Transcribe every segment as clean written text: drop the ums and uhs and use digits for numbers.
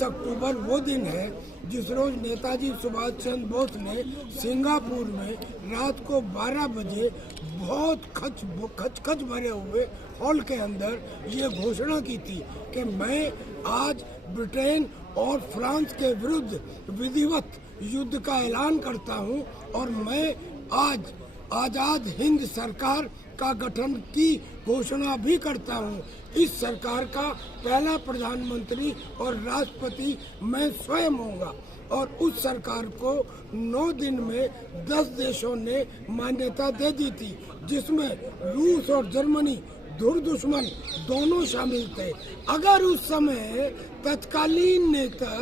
21 अक्टूबर वो दिन है जिस रोज नेताजी सुभाष चंद्र बोस ने सिंगापुर में रात को 12 बजे बहुत खच भरे हुए हॉल के अंदर ये घोषणा की थी कि मैं आज ब्रिटेन और फ्रांस के विरुद्ध विधिवत युद्ध का ऐलान करता हूं और मैं आज आजाद हिंद सरकार का गठन की घोषणा भी करता हूं। इस सरकार का पहला प्रधानमंत्री और राष्ट्रपति मैं स्वयं होऊंगा और उस सरकार को 9 दिन में 10 देशों ने मान्यता दे दी थी, जिसमें रूस और जर्मनी दुश्मन दोनों शामिल थे। अगर उस समय तत्कालीन नेता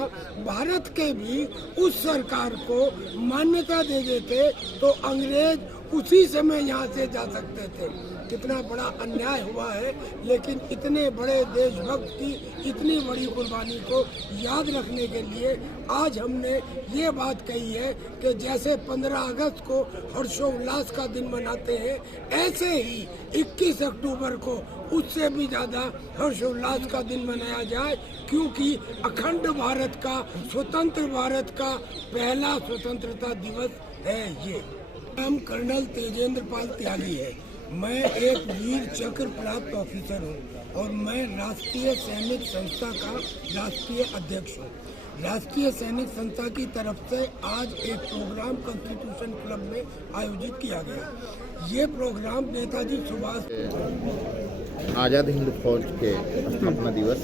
भारत के भी उस सरकार को मान्यता दे देते तो अंग्रेज उसी समय यहाँ से जा सकते थे। कितना बड़ा अन्याय हुआ है, लेकिन इतने बड़े देशभक्त की इतनी बड़ी कुर्बानी को याद रखने के लिए आज हमने ये बात कही है कि जैसे 15 अगस्त को हर्षोल्लास का दिन मनाते हैं, ऐसे ही 21 अक्टूबर को उससे भी ज़्यादा हर्षोल्लास का दिन मनाया जाए, क्योंकि अखंड भारत का, स्वतंत्र भारत का पहला स्वतंत्रता दिवस है ये। नाम कर्नल तेजेंद्र पाल त्यागी है। मैं एक वीर चक्र प्राप्त ऑफिसर हूँ और मैं राष्ट्रीय सैनिक संस्था का राष्ट्रीय अध्यक्ष हूँ। राष्ट्रीय सैनिक संस्था की तरफ से आज एक प्रोग्राम कॉन्स्टिट्यूशन क्लब में आयोजित किया गया। ये प्रोग्राम नेताजी सुभाष आज़ाद हिंद फौज के स्थापना दिवस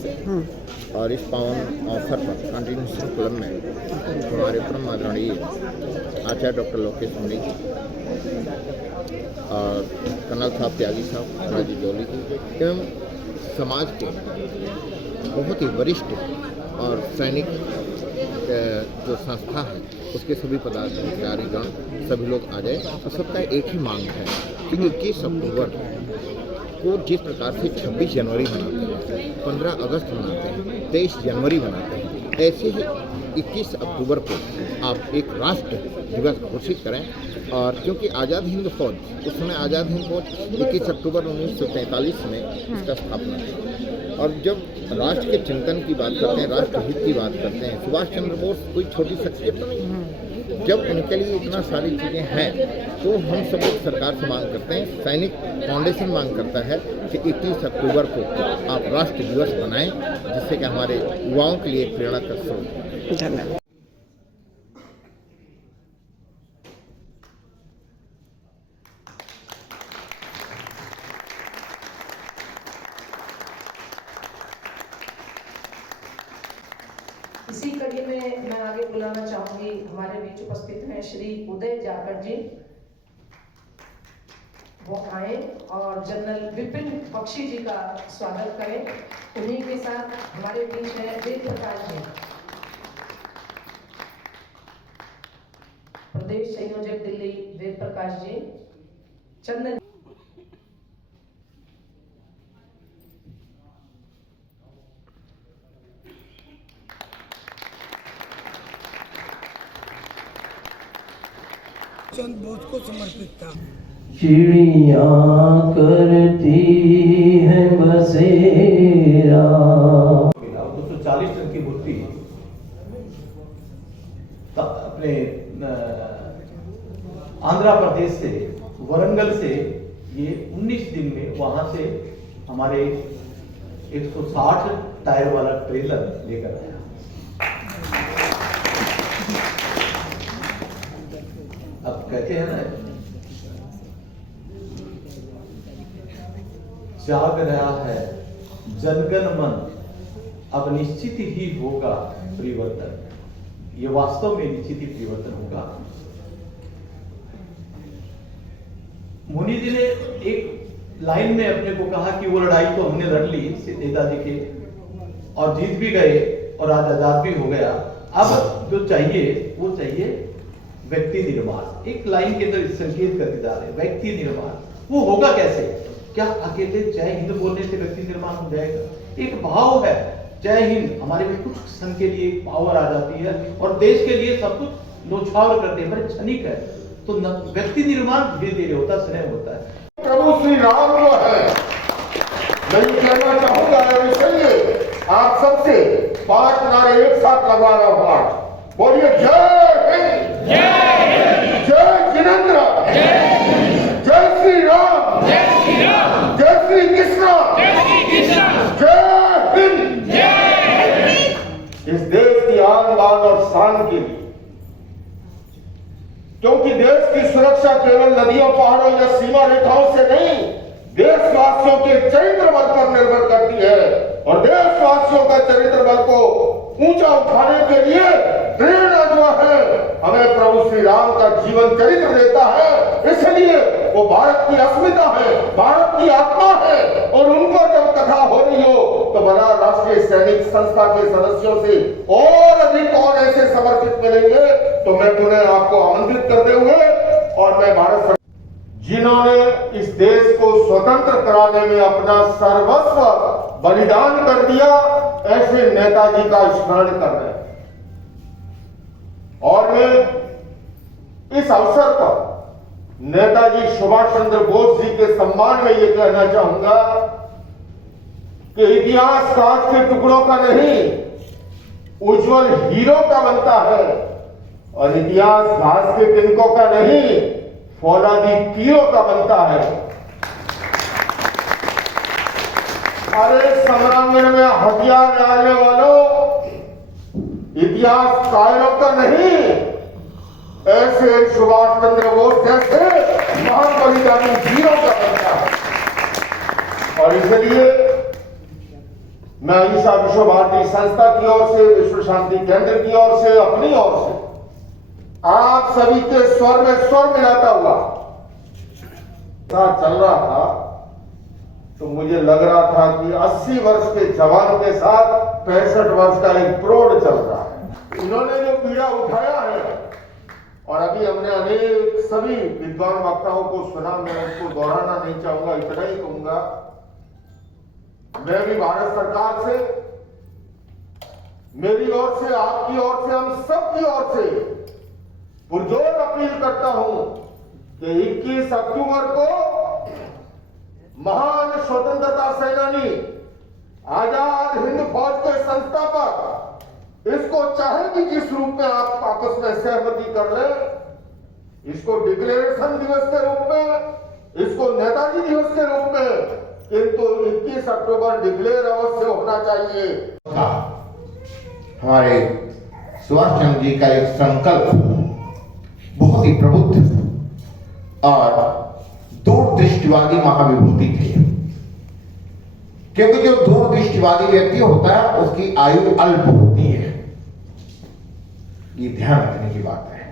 और इस पावन अवसर पर कॉन्स्टिट्यूशन क्लब में हमारे परम आदरणीय आचार्य डॉक्टर लोकेश मुनि और कर्नल साहब त्यागी साहब, राजीव जोली जी एवं समाज के बहुत ही वरिष्ठ और सैनिक जो संस्था है उसके सभी पदाधिकारीगण सभी लोग आ जाए। और सबका एक ही मांग है कि 21 अक्टूबर को जिस प्रकार से 26 जनवरी मनाते हैं, 15 अगस्त मनाते हैं, 23 जनवरी मनाते हैं, ऐसे ही 21 अक्टूबर को आप एक राष्ट्र दिवस घोषित करें। और क्योंकि आज़ाद हिंद फौज, उस समय आज़ाद हिंद फौज 21 अक्टूबर 1943 में इसका स्थापना हुई। और जब राष्ट्र के चिंतन की बात करते हैं, राष्ट्रहित की बात करते हैं, सुभाष चंद्र बोस कोई छोटी शख्सियत तो नहीं है। जब उनके लिए इतना सारी चीज़ें हैं तो हम सब लोग सरकार से मांग करते हैं, सैनिक फाउंडेशन मांग करता है कि 21 अक्टूबर को आप राष्ट्र दिवस बनाएं, जिससे कि हमारे युवाओं के लिए एक प्रेरणा का स्रोत। धन्यवाद। इसी कड़ी में मैं आगे बुलाना चाहूंगी, हमारे बीच उपस्थित हैं श्री उदय जाखड़ जी, वो आए और जनरल विपिन बख्शी जी का स्वागत करें। उन्हीं के साथ हमारे बीच है वेद प्रकाश जी, प्रदेश संयोजक दिल्ली वेद प्रकाश जी, चंदन चंद बोस को समर्पित था। चिड़िया करती है बसेरा। 240 टन की मूर्ति अपने आंध्र प्रदेश से, वरंगल से ये 19 दिन में वहां से हमारे 160 टायर वाला ट्रेलर लेकर आया। अब कहते हैं ना, जाग रहा है जनगण मन, अब निश्चित ही होगा परिवर्तन। ये वास्तव में निश्चित ही परिवर्तन होगा। मुनि जी ने एक लाइन में अपने को कहा कि वो लड़ाई तो हमने लड़ ली नेताजी के और जीत भी गए और आज आजाद भी हो गया। अब जो चाहिए वो चाहिए व्यक्ति निर्माण। एक लाइन के अंदर संकेत करके जा रहे हैं, व्यक्ति निर्माण। वो होगा कैसे? क्या अकेले जय हिंद बोलने से व्यक्ति निर्माण हो जाएगा? एक भाव है जय हिंद, हमारे में कुछ क्षण के लिए पावर आ जाती है और देश के लिए सब कुछ नौछावर करते हैं, बड़े क्षणिक है। तो व्यक्ति निर्माण धीरे धीरे होता, स्नेह होता है। प्रभु श्री राम जो है, मैं कहना चाहूंगा आप सबसे 5 नारे एक साथ लगवा रहा हूं आज। बोलिए जय हिंद, जय जिनेंद्र, जय श्री राम, जय श्री कृष्ण, जय हिंद। इस देश की आन बान और शान के लिए, क्योंकि देश की सुरक्षा केवल नदियों, पहाड़ों या सीमा रेखाओं से नहीं, देशवासियों के चरित्र बल पर निर्भर करती है। और देशवासियों का चरित्र बल को ऊंचा उठाने के लिए प्रेरणा जो है हमें प्रभु श्री राम का जीवन चरित्र देता है। इसलिए वो भारत की अस्मिता है, भारत की आत्मा है। और उन पर जब कथा हो रही हो तो बना राष्ट्रीय सैनिक संस्था के सदस्यों से और अधिक और ऐसे समर्पित मिलेंगे। तो मैं पुनः आपको आमंत्रित करते हुए, और मैं भारत सरकार जिन्होंने इस देश को स्वतंत्र कराने में अपना सर्वस्व बलिदान कर दिया, ऐसे नेताजी का स्मरण कर रहे हैं। और मैं इस अवसर पर नेताजी सुभाष चंद्र बोस जी के सम्मान में यह कहना चाहूंगा कि इतिहास कांच के टुकड़ों का नहीं, उज्जवल हीरो का बनता है। और इतिहास घास के तिनकों का नहीं, फौलादी तीरों का बनता है। अरे संग्रामीण में हथियार डालने वालों, इतिहास कायरों का नहीं, ऐसे सुभाष चंद्र बोस जैसे महान बलिदानी वीरों का बनता है। और इसलिए मैं अहिंसा विश्व भारती संस्था की ओर से, विश्व शांति केंद्र की ओर से, अपनी ओर से आप सभी के स्वर में स्वर मिलाता हुआ चल रहा था, तो मुझे लग रहा था कि 80 वर्ष के जवान के साथ 65 वर्ष का एक प्रौढ़ चल रहा है। इन्होंने जो पीड़ा उठाया है, और अभी हमने अनेक सभी विद्वान वक्ताओं को सुना, मैं उसको दोहराना नहीं चाहूंगा, इतना ही कहूंगा। मैं भी भारत सरकार से, मेरी ओर से, आपकी ओर से, हम सबकी ओर से पुरजोर अपील करता हूं कि 21 अक्टूबर को महान स्वतंत्रता सेनानी, आजाद हिंद फौज के संस्थापक, इसको चाहे कि जिस रूप में आप आपस में सहमति कर ले, इसको डिक्लेरेशन दिवस के रूप में, इसको नेताजी दिवस के रूप में, किंतु 21 अक्टूबर डिक्लेयर अवश्य होना चाहिए। हमारे सुभाष चंद्र जी का एक संकल्प बहुत ही प्रबुद्ध और दूरदृष्टिवादी महाविभूति थे। क्योंकि जो दूरदृष्टिवादी व्यक्ति होता है उसकी आयु अल्प होती है, ये ध्यान रखने की बात है।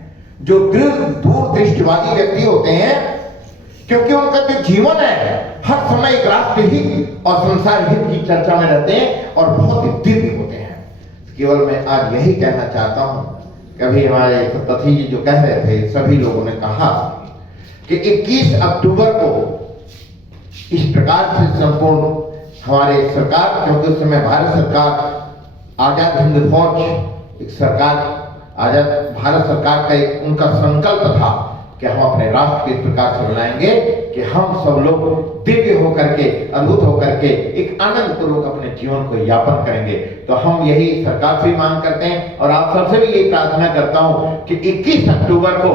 जो दूरदृष्टिवादी व्यक्ति होते हैं, क्योंकि उनका जो जीवन है हर समय एक राष्ट्र हित और संसार हित की चर्चा में रहते हैं और बहुत ही दिव्य होते हैं। केवल मैं आज यही कहना चाहता हूं, कभी हमारे सतथी जी जो कह रहे थे, सभी लोगों ने कहा कि 21 अक्टूबर को इस प्रकार से संपूर्ण हमारे सरकार, क्योंकि उस समय भारत सरकार आजाद हिंद फौज एक सरकार, आजाद भारत सरकार का एक उनका संकल्प था कि हम अपने राष्ट्र के इस प्रकार से बनाएंगे कि हम सब लोग दिव्य होकर के, अद्भुत होकर के एक आनंद पूर्वक अपने जीवन को यापन करेंगे। तो हम यही सरकार से मांग करते हैं और आप सबसे भी यही प्रार्थना करता हूं कि 21 अक्टूबर को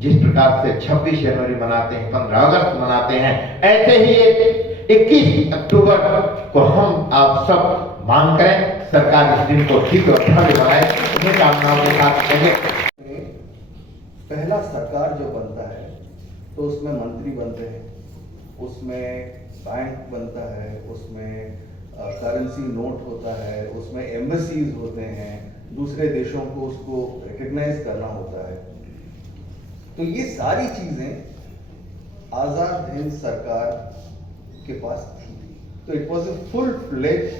जिस प्रकार से 26 जनवरी मनाते हैं, 15 अगस्त मनाते हैं, ऐसे ही 21 अक्टूबर को हम आप सब मांग करें, सरकार इस दिन को ठीक और भव्य बनाए। उन्हीं कामनाओं के साथ कहें। पहला सरकार जो बनता है तो उसमें मंत्री बनते हैं, उसमें बैंक बनता है, उसमें करेंसी नोट होता है, उसमें एम्बेसीज होते हैं, दूसरे देशों को उसको रिकग्नाइज करना होता है। तो ये सारी चीजें आजाद हिंद सरकार के पास थी। तो it was a full fledged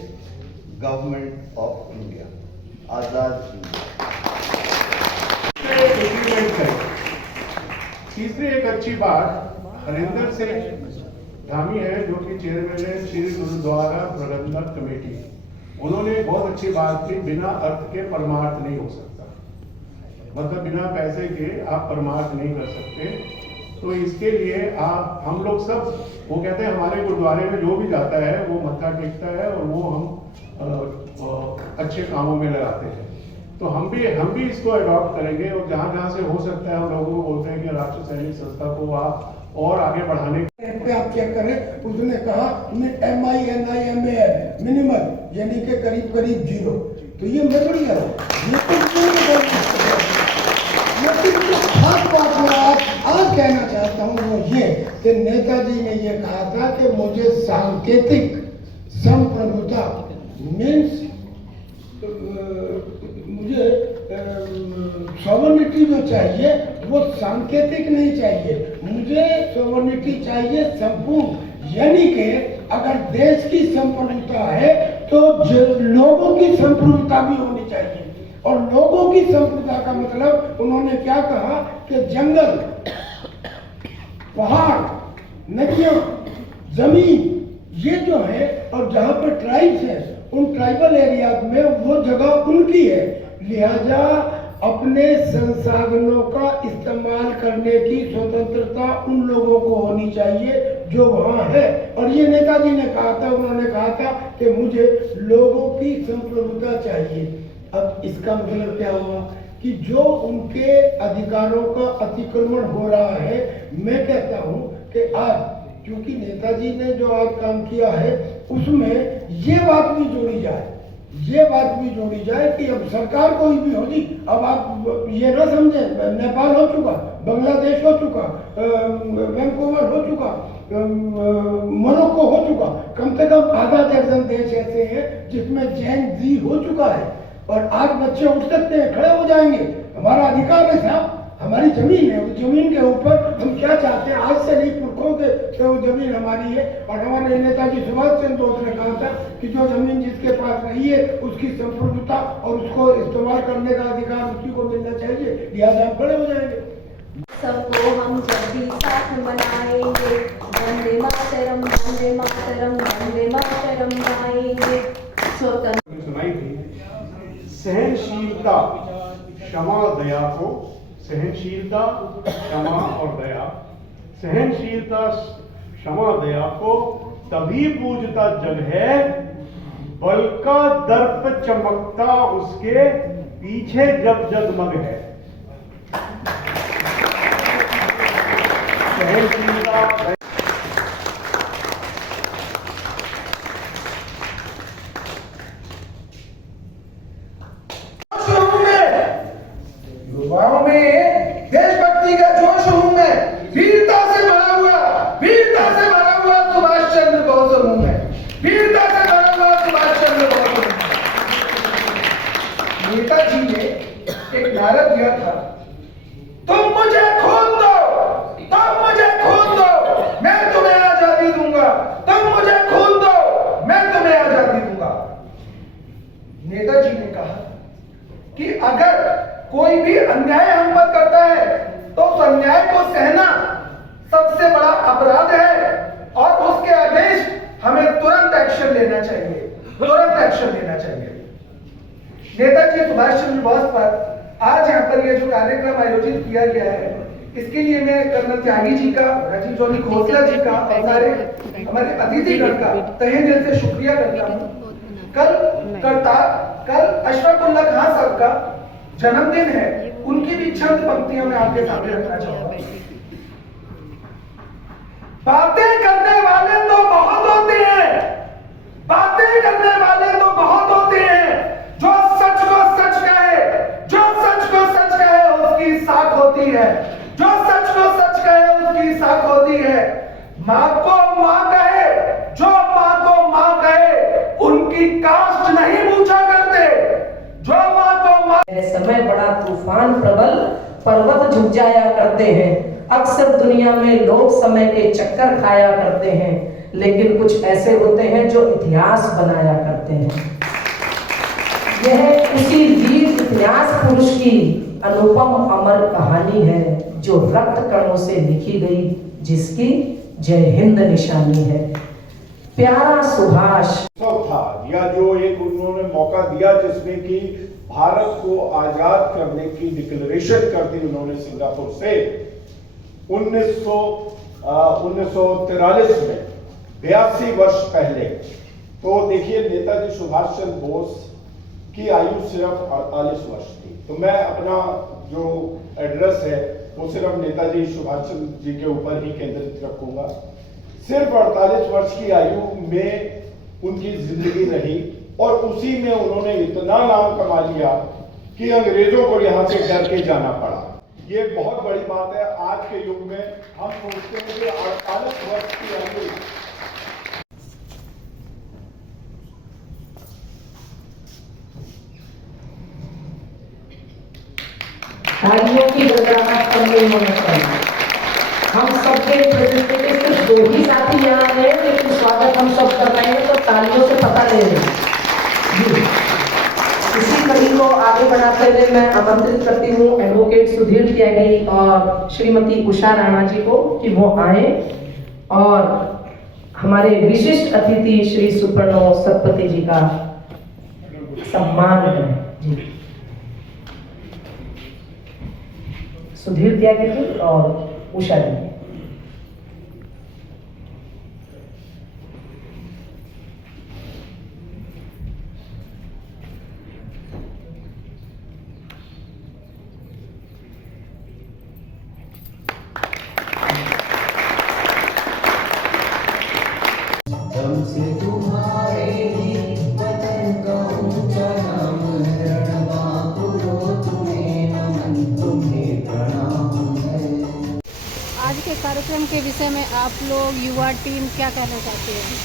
government of India, Azad India. तीसरी एक अच्छी बात, हरिंदर सिंह धामी है जो कि चेयरमैन है श्री गुरुद्वारा प्रबंधक कमेटी, उन्होंने बहुत अच्छी बात की, बिना अर्थ के परमार्थ नहीं हो सकता, मतलब बिना पैसे के आप परमार्थ नहीं कर सकते। तो इसके लिए आप हम लोग सब, वो कहते हैं हमारे गुरुद्वारे में जो भी जाता है वो मत्था टेकता है और वो हम अच्छे कामों में लगाते हैं। तो हम भी इसको अडॉप्ट करेंगे और जहाँ जहाँ से हो सकता है हम लोगों को बोलते हैं कि राष्ट्रीय सैनिक संस्था को आप और आगे बढ़ाने पे आप चेक करें, उसने कहा MINIMA है मिनिमल, यानी कि करीब करीब 0। तो ये मैं थोड़ी कह रहा हूँ, ये लेकिन जो खास बात मैं आज कहना चाहता हूँ वो ये कि नेताजी ने ये कहा था कि मुझे सांकेतिक संप्रभुता मीन्स मुझे सॉवर्निटी जो चाहिए वो सांकेतिक नहीं चाहिए, मुझे सॉवर्निटी चाहिए संपूर्ण। यानी कि अगर देश की संप्रभुता है तो लोगों की संप्रभुता भी होनी चाहिए। और लोगों की संप्रभुता का मतलब उन्होंने क्या कहा कि जंगल, पहाड़, नदियां, जमीन, ये जो है, और जहाँ पर ट्राइब्स हैं उन ट्राइबल एरिया में वो जगह उनकी है, लिहाजा अपने संसाधनों का इस्तेमाल करने की स्वतंत्रता उन लोगों को होनी चाहिए जो वहाँ है। और ये नेताजी ने कहा था, उन्होंने कहा था कि मुझे लोगों की संप्रभुता चाहिए। अब इसका मतलब क्या हुआ कि जो उनके अधिकारों का अतिक्रमण हो रहा है, मैं कहता हूँ कि आज क्योंकि नेताजी ने जो आज काम किया है उसमें ये बात भी जोड़ी जाए कि अब सरकार कोई भी होगी, अब आप ये ना समझे नेपाल हो चुका, बांग्लादेश हो चुका, वैंकूवर हो चुका, मोरक्को हो चुका, कम से कम आधा दर्जन देश ऐसे हैं जिसमें जैन जी हो चुका है। और आज बच्चे उठ सकते हैं, खड़े हो जाएंगे, हमारा अधिकार है साहब, हमारी जमीन है, उस जमीन के ऊपर हम क्या चाहते हैं, आज से नहीं पुरखों के वो जमीन हमारी है। और हमारे नेताजी सुभाष चंद्र बोस ने कहा था कि जो जमीन जिसके पास रही है उसकी संप्रभुता और उसको इस्तेमाल करने का अधिकार उसी को मिलना चाहिए, लिहाजा हम खड़े हो जाएंगे। सबको हम जब भी साथ मनाएंगे, वंदे मातरम वंदे मातरम वंदे मातरम गाएंगे। सुनाई थी सहनशीलता, क्षमा, दया को, सहनशीलता, क्षमा और दया, सहनशीलता, क्षमा, दया को तभी पूजता जग है, बल का दर्प चमकता उसके पीछे जब जगमग है। सहनशीलता, युवाओं में देशभक्ति का जोश हूं मैं, वीरता से भरा हुआ सुभाष चंद्र बोस हूं मैं, वीरता से भरा हुआ सुभाष चंद्र बोस हूं। नेताजी ने एक नारा दिया था, तुम मुझे खून दो, मैं तुम्हें आजादी दूंगा, तुम मुझे खून दो, मैं तुम्हें आजादी दूंगा। नेताजी ने कहा कि अगर कोई भी अन्याय हम पर करता है तो उस अन्याय को सहना सबसे बड़ा अपराध है और उसके अगेंस्ट हमें तुरंत एक्शन लेना चाहिए। नेताजी सुभाष चंद्र बोस पर आज यहाँ पर ये जो कार्यक्रम आयोजित किया गया है, इसके लिए मैं कर्नल त्यागी जी का, राजीव जॉनी खोसला जी का और सारे हमारे अतिथिगण का तहे दिल से शुक्रिया करता हूँ। कल अशफाकुल्लाह खान साहब का जन्मदिन है, उनकी भी चंद पंक्तियां मैं आपके सामने रखना चाहूंगा। बातें करने वाले तो बहुत होते हैं, जो सच को सच कहे उसकी साख होती है, होती है। माँ को माँ कहे, जो माँ को माँ कहे उनकी कास्ट नहीं पूछा करते, जो माँ को माँ। समय बड़ा तूफान प्रबल पर्वत झुक जाया करते हैं। अक्सर दुनिया में लोग समय के चक्कर खाया करते हैं, लेकिन कुछ ऐसे होते हैं जो इतिहास बनाया करते हैं। यह उसी वीर इतिहास पुरुष की अनुपम अमर कहानी है जो रक्त कणों से लिखी गई, जिसकी जय हिंद निशानी है। प्यारा सुभाष था या जो एक उन्होंने मौका दिया जिसमें कि भारत को आजाद करने की डिक्लेरेशन कर दी उन्होंने सिंगापुर से 1943 में 82 वर्ष पहले। तो देखिए नेताजी सुभाष चंद्र बोस की आयु सिर्फ 48 वर्ष थी। तो मैं अपना जो एड्रेस है वो सिर्फ नेताजी सुभाष चंद्र जी के ऊपर ही केंद्रित रखूंगा। सिर्फ 48 वर्ष की आयु में उनकी जिंदगी रही और उसी में उन्होंने इतना नाम कमा लिया कि अंग्रेजों को यहाँ से डर के जाना पड़ा। ये बहुत बड़ी बात है। आज के युग में हम सोचते हैं कि 48 वर्ष की आयु तालियों की गड़गड़ाहट कम नहीं होना चाहिए। हम सबके रिप्रेजेंटेटिव सिर्फ 2 ही साथी यहाँ हैं, लेकिन स्वागत हम सब कर रहे हैं तो तालियों से पता ले रहे हैं। इसी कड़ी को आगे बढ़ाते हुए मैं आमंत्रित करती हूँ एडवोकेट सुधीर त्यागी और श्रीमती उषा राणा जी को कि वो आए और हमारे विशिष्ट अतिथि श्री सुपर्णो सतपति जी का सम्मान करें। जी सुधीर त्यागी जी और उषा जी। आज के कार्यक्रम के विषय में आप लोग युवा टीम क्या कहना चाहते हैं?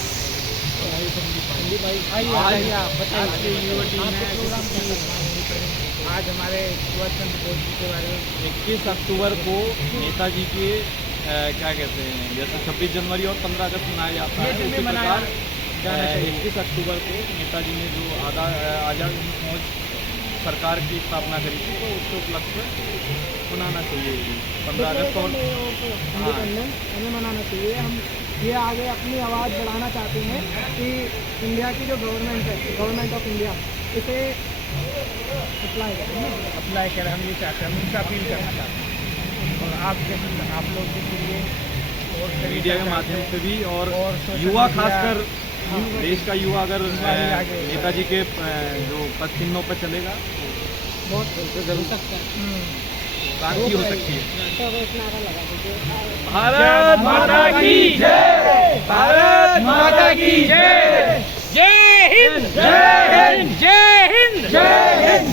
आज हमारे सुभाष चंद्र बोस जी के बारे में 21 अक्टूबर को नेताजी के क्या कहते हैं, जैसे 26 जनवरी और 15 अगस्त मनाया जाता है, उसी प्रकार 21 अक्टूबर को नेताजी ने जो आज़ाद हिंद फौज सरकार की स्थापना करी थी, तो उसके उपलक्ष्य में मनाना चाहिए 15 अगस्त और हमें मनाना चाहिए। हम ये आगे अपनी आवाज़ बढ़ाना चाहते हैं कि इंडिया की जो गवर्नमेंट है, गवर्नमेंट ऑफ इंडिया, इसे अप्लाई करें। हम ये चाहते हैं, हम इनसे अपील करना चाहते हैं और आप लोग के लिए और मीडिया के माध्यम से भी और युवा खासकर देश का युवा अगर नेताजी के जो पद चिन्हों पर चलेगा तो बहुत जरूर क्रांति हो सकती है। भारत माता की जय, भारत माता की जय, जय हिंद, जय हिंद, जय हिंद, जय हिंद।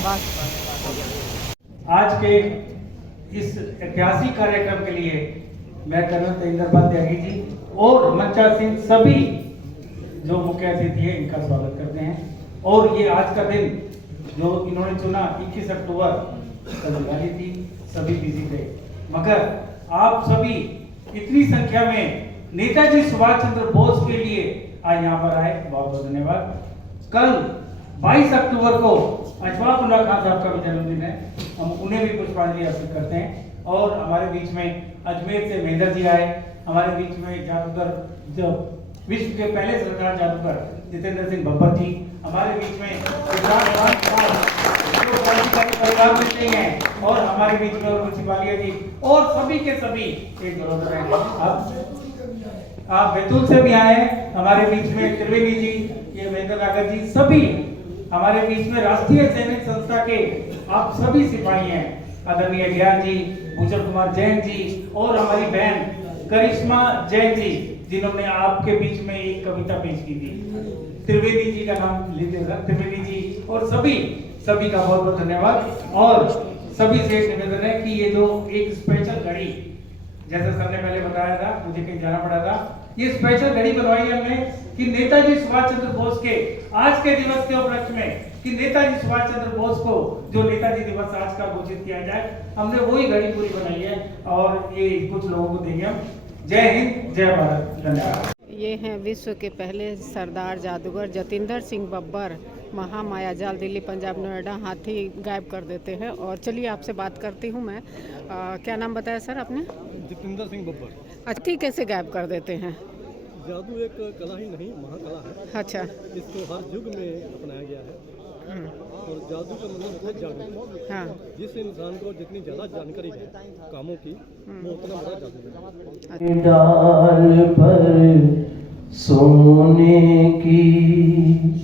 आज के इस ऐतिहासिक कार्यक्रम के लिए मैं कर्नल तेंद्रपाल त्यागी जी और मंचासीन सभी जो मुख्य अतिथि है इनका स्वागत करते हैं। और ये आज का दिन जो इन्होंने चुना 21 अक्टूबर कल दिवाली थी, सभी बिजी थे, मगर आप सभी इतनी संख्या में नेताजी सुभाष चंद्र बोस के लिए आज यहाँ पर आए, बहुत बहुत धन्यवाद। कल 22 अक्टूबर को अशफाक उल्लाह खान साहब का भी जन्मदिन है, हम उन्हें भी पुष्पांजलि अर्पित करते हैं। और हमारे बीच में अजमेर से महेंद्र जी आए, हमारे बीच में जादूगर जो विश्व के पहले सरकार जादूगर जितेंद्र सिंह बब्बर जी, हमारे बीच में परिवार में नहीं है, और हमारे बीच में और मुंशीपालिया जी और सभी के सभी एक बरोबर हैं। आप बैतूल से भी आए, हमारे बीच में त्रिवेदी जी, ये महेंद्र नागर जी, सभी हमारे बीच में राष्ट्रीय सैनिक संस्था के आप सभी सिपाही हैं, आदरणीय ज्ञान जी, भूषण कुमार जैन जी और हमारी बहन करिश्मा जैन जी, जिन्होंने आपके बीच में एक कविता पेश की थी। त्रिवेदी जी का नाम लीजिएगा, त्रिवेदी जी और सभी का बहुत बहुत धन्यवाद। और सभी से एक निवेदन है कि ये जो एक स्पेशल घड़ी, जैसा सर ने पहले बताया था, मुझे कहीं जाना पड़ा था, ये स्पेशल घड़ी बनवाई है हमने कि नेताजी सुभाष चंद्र बोस के आज के दिवस के उपलक्ष्य में कि नेताजी सुभाष चंद्र बोस को जो नेताजी दिवस आज का घोषित किया जाए, हमने वही घड़ी पूरी बनाई है और ये कुछ लोगों को देंगे हम। जय हिंद, जय भारत, धन्यवाद। ये हैं विश्व के पहले सरदार जादूगर जतेंद्र सिंह बब्बर, महामायाजाल, दिल्ली, पंजाब, नोएडा, हाथी गायब कर देते हैं। और चलिए आपसे बात करती हूँ मैं। क्या नाम बताया सर आपने? जतेंद्र सिंह बब्बर। हाथी कैसे गायब कर देते हैं? जादू एक कला ही नहीं, महाकला है। अच्छा। इसको हर युग में अपनाया गया है और जादू का मतलब होता है जादू। हाँ। जिस इंसान को जितनी ज़्यादा जानकारी है कामों की, वो उतना बड़ा जादू है। डाल पर सोने की